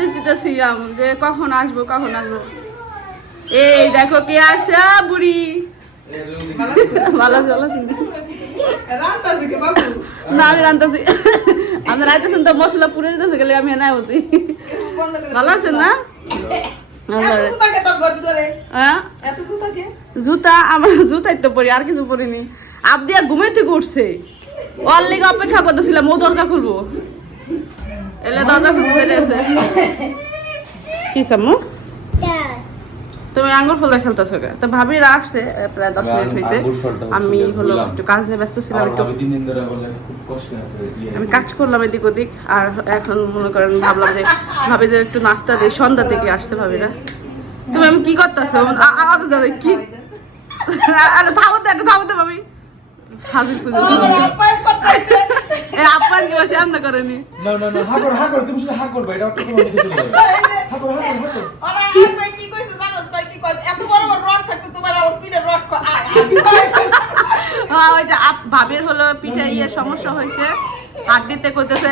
দিতেছিলাম যে কখন আসব কখন আসব? এই দেখো কে আসছে? বুড়ি। ভালো ভালো না আমি রান্তাছি। মশলা পুড়ে দিতেছে গেলে আমি এনে বলছি। ভালো আছেন না? হ্যাঁ জুতা আমার জুতাই তো পরি আর কিছু পরিনি। আবদিয়া ঘুমাইতে করছে। অপেক্ষা করতেছিলাম ও দরজা খুলবো। এলে দরজা খুলতে এসে কি সামু তুমি আঙ্গুর ফলটা খেলতেছো কে? তো ভাবি আসছে প্রায় দশ মিনিট হয়েছে আমি হলো একটু কাজ নিয়ে ব্যস্ত ছিলাম একটু ভাবি তিন দিন ধরে বলে খুব কষ্ট আছে ইয়ে। আমি কাজ করলাম এদিক ওদিক আর এখন মনে করেন ভাবলাম যে ভাবি যে একটু নাস্তা দিই সন্ধ্যা থেকে আসছে ভাবিরা। তুমি আমি কি করতেছো? আলাদা দাদা কি? আরে থামতে একটা থামতে ভাবি। হাজির ফুজির আপ্পান কি বসে রান্না করেনি। না না না তুমি শুধু এটা হ্যাঁ, ওই যে আপ- ভাবির হলো পিঠে ইয়ে সমস্যা হয়েছে। হাড্ডিতে করতেছে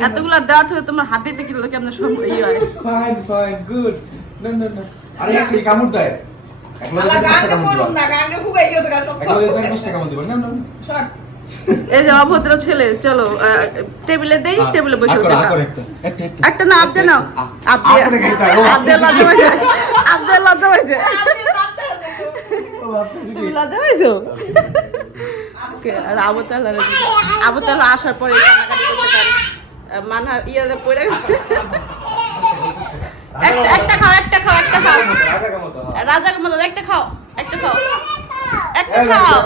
এতগুলো দেওয়ার থেকে তোমার হাড্ডিতে কি লোকে আপনার সম ইয়ে হয়? ফাইন ফাইন গুড না না না। আরে একটা কামড় দেয়। এই যে অভদ্র ছেলে চলো টেবিলে দেই হ্যাঁ, টেবিলে বসে একটা না আপনি নাও। আপনি আপনি খাইতে ও, আপনি লজ্জা পাইছে। আপনি লজ্জা পাইছে। ও বাপরে লজ্জা পাইছো? আর আবু তাহলে আসার পরে মানহার ইয়ারে পড়ে গেছে। একটা একটা খাও একটা খাও একটা খাও। রাজার মতো একটা খাও একটা খাও। একটা খাও।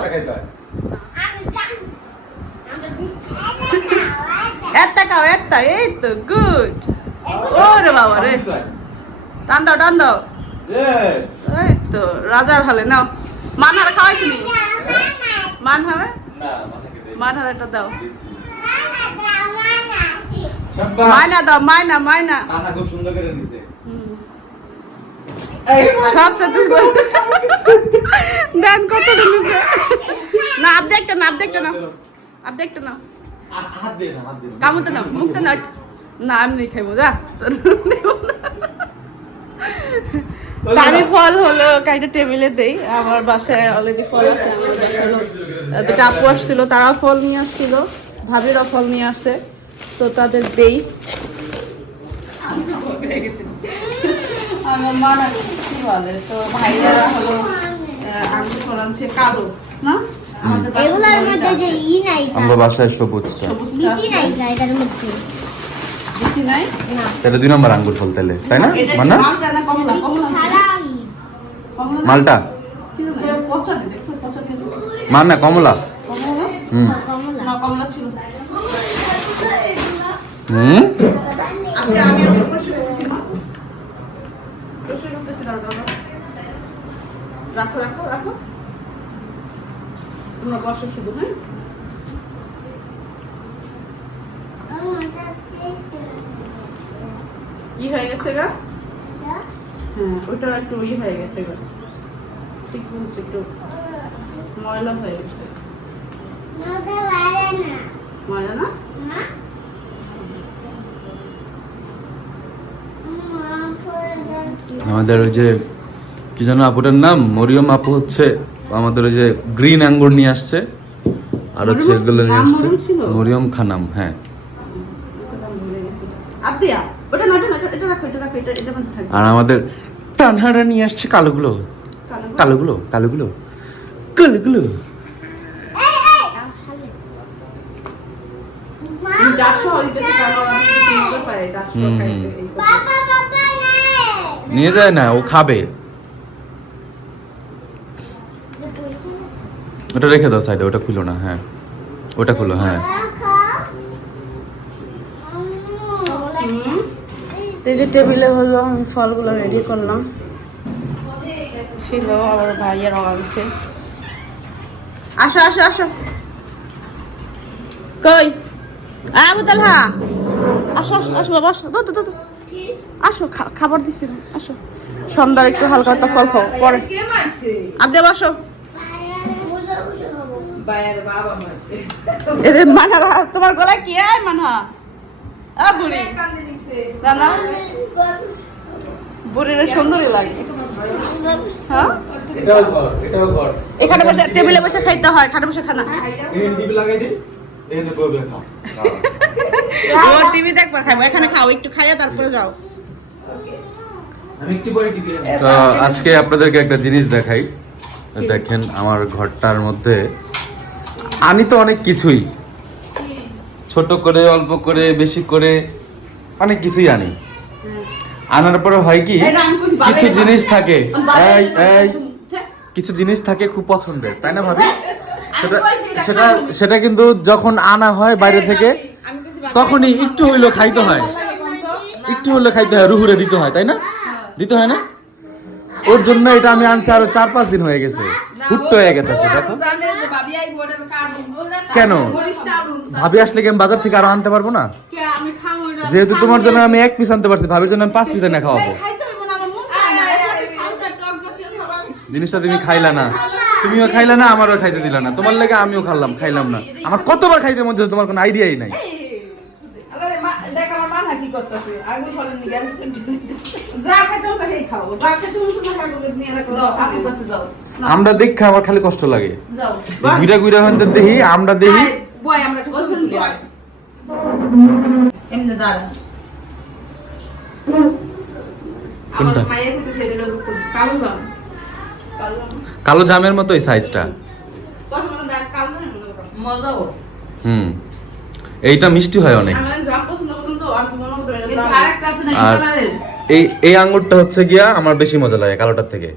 একটা খাও একটা এই তো গুড ওরে বাবা রে। টান দাও টান দাও। এই তো রাজার হালে নাও। মানহার খাওয়াইছি নি মানহারে? না মাথাকে দে মানহার একটা দাও। মায়না দাও মায়না মায়না খুব সুন্দর করে নিছে। দেন কত না আপনি একটা না আপনি একটা নাও আপনি একটা না। দে না। মুখতে নাও না আমি নেই খাইবো যা। তোর আমি ফল হলো কাইটা টেবিলে দেই। আমার বাসায় অলরেডি ফল আছে আমার বাসায় হলো। দুটো আপু আসছিল তারাও ফল নিয়ে আসছিল ভাবিরাও ফল নিয়ে আসছে তো তাদের দেই। আমার মা না কি বলে? তো ভাইরা হলো আহ, আঙ্গুর ফল কালো না? এগুলোর মধ্যে যে ই নাই আমরা বাসায় সবুজটা। বিচি নাই এটার মধ্যে। বিচি নাই? না। তাহলে দুই নম্বর আঙ্গুর ফল তাহলে তাই না? মানে মালটা। মান না? কমলা কমলা? না? হুম। কমলা। ছিল। হুম আমি- আমি ওর উপর শুয়ে পড়েছি, মা। ওর শুয়ে পড়তেছি, দাঁড়াও, দাঁড়াও। রাখো, রাখো, রাখো। তোমরা বসো শুধু, হ্যাঁ? কি হয়ে গেছে গা? হ্যাঁ, ওইটা একটু ই হয়ে গেছে গা। ঠিক বলছি, একটু ময়লা হয়ে গেছে। ময়লা না? আমাদের ওই যে কি যেন আপুটার নাম মরিয়ম আপু হচ্ছে আমাদের ওই যে গ্রিন আঙ্গুর নিয়ে আসছে আর হচ্ছে এগুলো নিয়ে আসছে। মরিয়ম খানাম হ্যাঁ। আর আমাদের তানহারা নিয়ে আসছে কালোগুলো। কালোগুলো? কালোগুলো কালোগুলো। নিয়ে যায় না ও খাবে। ওটা রেখে দাও সাইডে ওটা খুলো না হ্যাঁ। ওটা খুলো হ্যাঁ। এই যে টেবিলে হলো আমি ফলগুলো রেডি করলাম। ছিল আবার ভাইয়ের আনছে। আসো আসো আসো। কই? আবু তালহা। আসো আসো আসো বাবা, আসো। দাও দাও। আসো খাবার দিছি। আসো। সন্ধ্যার একটু হালকা একটা ফল খাও, পরে। কে মারছে আদে বসো বায়ের বাবা মারছে এদের তোমার গলায় কি আয় আ বুড়ি। বুড়িরে সুন্দরই লাগে। হ্যাঁ? এটাও ঘর এটাও ঘর। এখানে বসে টেবিলে বসে খাইতে হয় খাটে বসে খানা। এই টিভি লাগাই দিন এখানে বসে খাও ও টিভি দেখবার খাব এখানে খাও একটু খাইয়া তারপরে যাও। আমি একটু পরে টিভি তো আজকে আপনাদেরকে একটা জিনিস দেখাই। দেখেন আমার ঘরটার মধ্যে আনি তো অনেক কিছুই। ছোট করে অল্প করে বেশি করে অনেক কিছুই আনি। আনার পরে হয় কি কিছু জিনিস থাকে। এই এই কিছু জিনিস থাকে খুব পছন্দের তাই না ভাবি? সেটা সেটা সেটা কিন্তু যখন আনা হয় বাইরে থেকে তখনই একটু হইল খাইতে হয়। একটু হইল খাইতে হয় রুহুরে দিতে হয় তাই না? দিতে হয় না? ওর জন্য এটা আমি আনছি আরও চার পাঁচ দিন হয়ে গেছে। হুট্ট হয়ে গেছে দেখো। কেন? ভাবি আসলে কি আমি বাজার থেকে আরও আনতে পারব না। যেহেতু তোমার জন্য আমি এক পিস আনতে পারছি, ভাবির জন্য আমি পাঁচ পিস এনে খাওয়াবো। মন। জিনিসটা তুমি খাইলা না। তুমিও খাইলা না, আমারও খাইতে দিলা না। তোমার লেগে আমিও খাইলাম খাইলাম না। আমার কতবার খাইতে মধ্যে তোমার কোনো আইডিয়াই নাই। আমরা দেখে আমার খালি কষ্ট লাগে। গুইরা গুইরা হইতে দেখি আমরা দেখি। কোনটা? কালো জাম। কালো জাম। কালো জামের মতো এই সাইজটা। হুম। এইটা মিষ্টি হয় অনেক। আর এই এই আঙ্গুরটা হচ্ছে গিয়া আমার বেশি মজা লাগে কালোটার থেকে।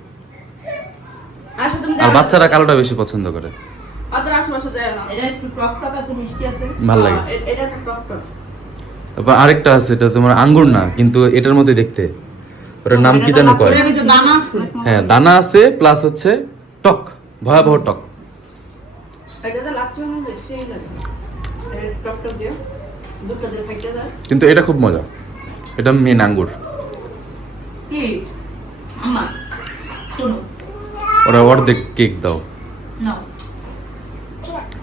আর বাচ্চারা কালোটা বেশি পছন্দ করে। ভালো লাগে। হ্যাঁ। তারপর আরেকটা আছে এটা তোমার আঙ্গুর না কিন্তু এটার মতোই দেখতে। ওটার নাম কি যেন কয়। হ্যাঁ দানা আছে প্লাস হচ্ছে টক ভয়াবহ টক। কিন্তু এটা খুব মজা। এটা মেন আঙ্গুর। আম্মা শোনো। ওরা অর্ধেক কেক দাও। নাও।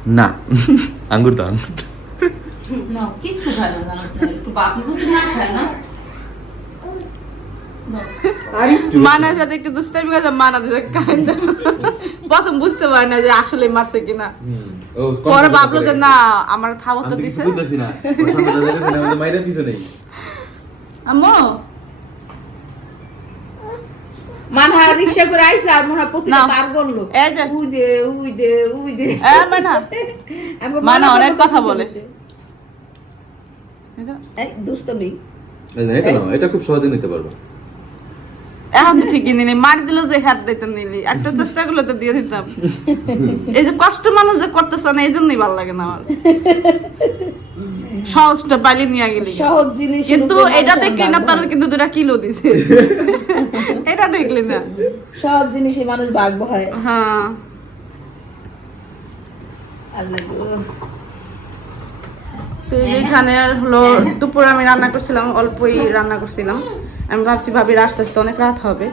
না আঙ্গুর দাও আঙ্গুর দাও। নাও কিছু খায় না একটু বাপু না খায় না? মানার সাথে একটু দুষ্টামি করে মানা দিতে প্রথম বুঝতে পারে না যে আসলে মারছে কিনা। পরে ভাবলো যে না আমার থাবো আমি তো তো কিছু দিছে। বুঝতেছি না। আম্মু রিক্সা করে আইসা আর মনে হয় পার করল। উই দে উই দে উই দে। মানা। মানা অনেক কথা বলে। দোস্ত এটা এটা খুব সহজে নিতে পারব। এখন তো ঠিকই নিলি মার দিল যে হাত দিতে নিলি একটা চেষ্টা করলে তো দিয়ে দিতাম। এই যে কষ্ট মানুষ যে করতেছে না এই জন্যই ভালো লাগে না আমার। সহজটা পাইলে নিয়ে গেলি। সহজ জিনিস কিন্তু এটা দেখলি না তার কিন্তু দুটা কিলো দিছে। এটা দেখলি না। সহজ জিনিসে মানুষ হয়। হ্যাঁ। তো এখানে আর হলো দুপুর আমি রান্না করছিলাম অল্পই রান্না করছিলাম। আমি ভাবছি ভাবির আস্তে আস্তে অনেক রাত হবে।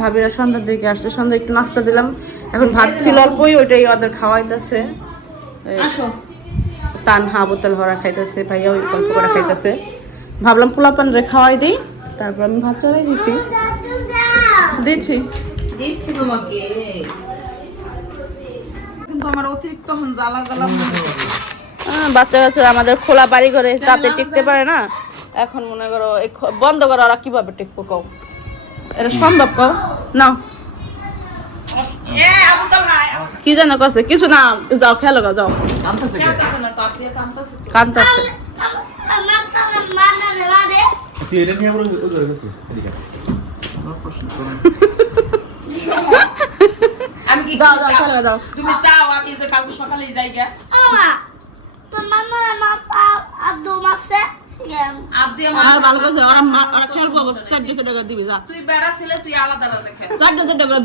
ভাবিরা সন্ধ্যার দিকে আসছে। সন্ধ্যা একটু নাস্তা দিলাম। এখন ভাত ছিল অল্পই ওইটাই ওদের খাওয়াইতেছে। তানহা বোতল ভরা খাইতেছে ভাইয়া ওই গল্প করে খাইতেছে। ভাবলাম পোলাপান রে খাওয়াই দিই। তারপর আমি ভাত চড়াই দিছি। দিচ্ছি। দিচ্ছি তোমাকে। কিন্তু আমার অতিরিক্ত জ্বালা জ্বালা বাচ্চা কাচ্চা আমাদের খোলা বাড়ি ঘরে তাতে টিকতে পারে না। এখন মনে করো বন্ধ করো ওরা কীভাবে টিকবো কও? এটা সম্ভব কও? নাও কি জানো কছে কিছু না যাও খেলো গা যাও। কান্তাছে আমি কি যাও যাও খেলো যাও। তুমি চাও আমি যে কালকে সকালে যাই গা আমার আর মা-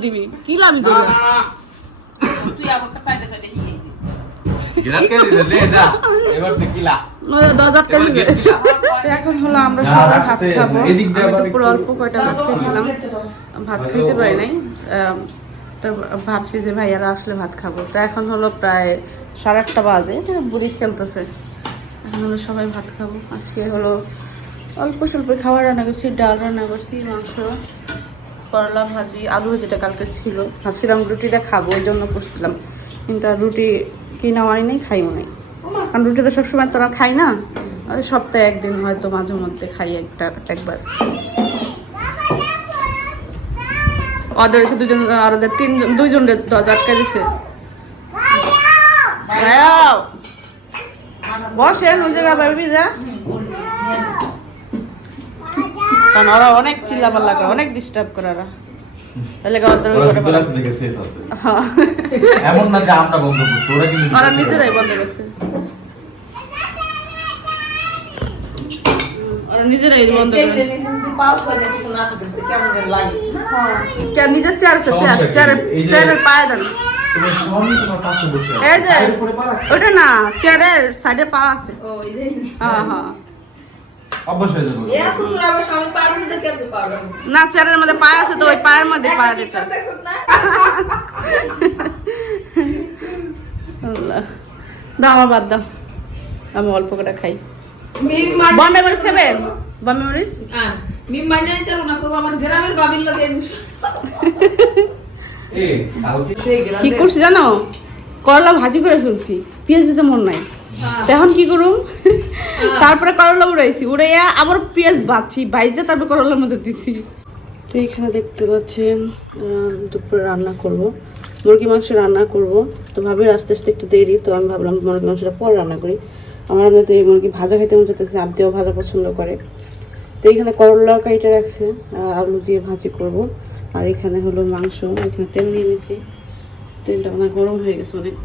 দিবি কি লাভি তুই এখন হলো আমরা সবাই ভাত খাব। পুরো অল্প কয়টা ভাত খেয়েছিলাম। ভাত খাইতে পারি নাই। তো ভাবছি যে ভাইয়ারা আসলে ভাত খাব। তো এখন হলো প্রায় সাড়ে আটটা বাজে। বুড়ি খেলতেছে। এখন হলো সবাই ভাত খাব। আজকে হলো অল্প স্বল্প খাবার রান্না করছি ডাল রান্না করছি মাংস করলা ভাজি আলু ভাজিটা কালকে ছিল। ভাবছিলাম রুটিটা খাব ওই জন্য করছিলাম। কিন্তু আর রুটি কিনা আনি নাই খাইও নাই। কারণ রুটি তো সবসময় তোরা খাই না। সপ্তাহে একদিন হয়তো মাঝে মধ্যে খাই একটা একবার। ওদের এসে দুজন আর ওদের তিনজন দুইজনের দরজা আটকে দিছে। বসেন ওই জায়গায় পারবি যা। কারণ ওরা অনেক চিল্লাপাল্লা করে অনেক ডিস্টার্ব করে ওরা। তাহলে? হ্যাঁ, এমন না যে আমরা বন্ধ করছি ওরা কিন্তু ওরা নিজেরাই বন্ধ করছে। ওরা নিজেরাই বন্ধ নিজের চেয়ার আছে চেয়ার চেয়ারের চেয়ারের পায়ে দেন এই যে ওটা না চেয়ারের সাইডে পা আছে। হ্যাঁ হ্যাঁ। হয়ে না চেয়ারের মধ্যে পায়ে আছে তো ওই পায়ের মধ্যে পা দিতে দাও আমার বাদ দাও। আমি অল্প করে খাই। বম্বে মরিচ খাবেন বম্বে মরিচ? এ কালকে কি করছি জানো? করলা ভাজি করে ফেলছি পেঁয়াজ দিতে মন নাই। এখন কি করুম তারপরে করলা উড়াইছি উড়াইয়া আবার পেঁয়াজ বাচ্ছি বাইজে তারপরে করলার মধ্যে দিছি। তো এখানে দেখতে পাচ্ছেন দুপুরে রান্না করব। মুরগি মাংস রান্না করব। তো ভাবি আস্তে আস্তে একটু দেরি তো আমি ভাবলাম মুরগি মাংসটা পরে রান্না করি। আমার তো এই মুরগি ভাজা খেতে মন যেতেছে আবদিও ভাজা পছন্দ করে। তো এখানে করলা কাইটা রাখছে আলু দিয়ে ভাজি করব। আর এখানে হলো মাংস এখানে তেল নিয়ে নিছি। তেলটা মানে গরম হয়ে গেছে অনেক।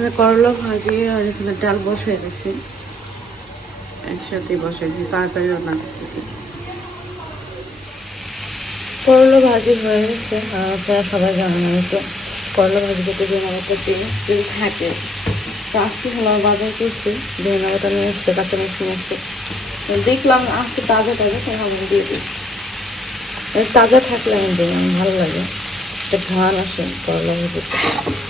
এখানে করলা ভাজি আর এখানে ডাল বসিয়ে দিয়েছি একসাথে বসিয়ে দিই তাড়াতাড়ি রান্না করতেছি। করলা ভাজি হয়ে গেছে আপনারা সবাই জানেন আমি তো করলা ভাজি করতে একটা দিন যদি থাকে, তো আজকে হলো বাজার করছি ধনে পাতা নিয়ে আসছে কাঁচা মাছ নিয়ে আসছে দেখলাম আজকে তাজা তাজা, তাই আমি দিয়ে দিই। তাজা থাকলে আমি দিই ভালো লাগে। একটা ঘ্রাণ আসে করলা ভাজিতে।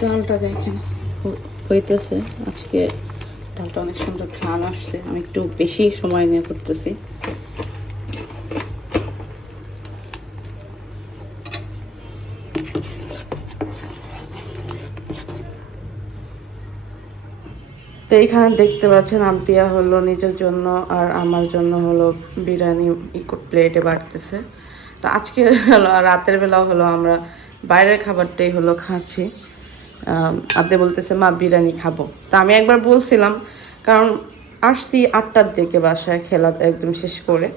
ডালটা দেখেন। হইতেছে। আজকে ডালটা অনেক সুন্দর ঘ্রাণ আসছে। আমি একটু বেশি সময় নিয়ে করতেছি। তো এইখানে দেখতে পাচ্ছেন আমতিয়া হলো নিজের জন্য আর আমার জন্য হলো বিরিয়ানি ইকো প্লেটে বাড়তেছে। তো আজকে হলো রাতের বেলাও হলো আমরা, বাইরের খাবারটাই হলো খাচ্ছি। আদে বলতেছে, মা, বিরিয়ানি খাব। তো আমি একবার বলছিলাম, কারণ আসছি আটটার দিকে বাসায় খেলা একদম শেষ করে।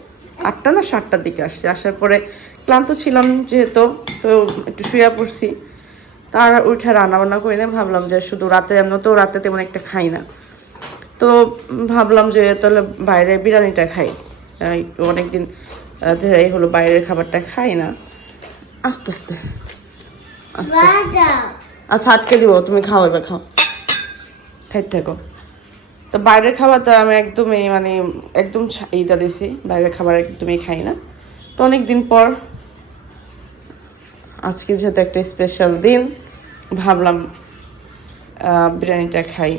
আটটা না সাতটার দিকে আসছি। আসার পরে ক্লান্ত ছিলাম যেহেতু, তো একটু শুয়ে পড়ছি। তার উঠে রান্না বান্না করি না, ভাবলাম যে শুধু রাতে, এমন তো রাতে তেমন একটা খাই না। তো ভাবলাম যে তাহলে বাইরে বিরিয়ানিটা খাই। একটু অনেকদিন ধরে হলো বাইরের খাবারটা খাই না। আস্তে আস্তে আস্তে। রাজা আচ্ছা আটকে দিব? তুমি খাও এবার খাও। খাইতে থাকো। তো বাইরের খাবার তো আমি একদমই মানে একদম এইটা দিছি। বাইরের খাবার একদমই খাই না। তো অনেক দিন পর আজকে যেহেতু একটা স্পেশাল দিন ভাবলাম বিরিয়ানিটা খাই।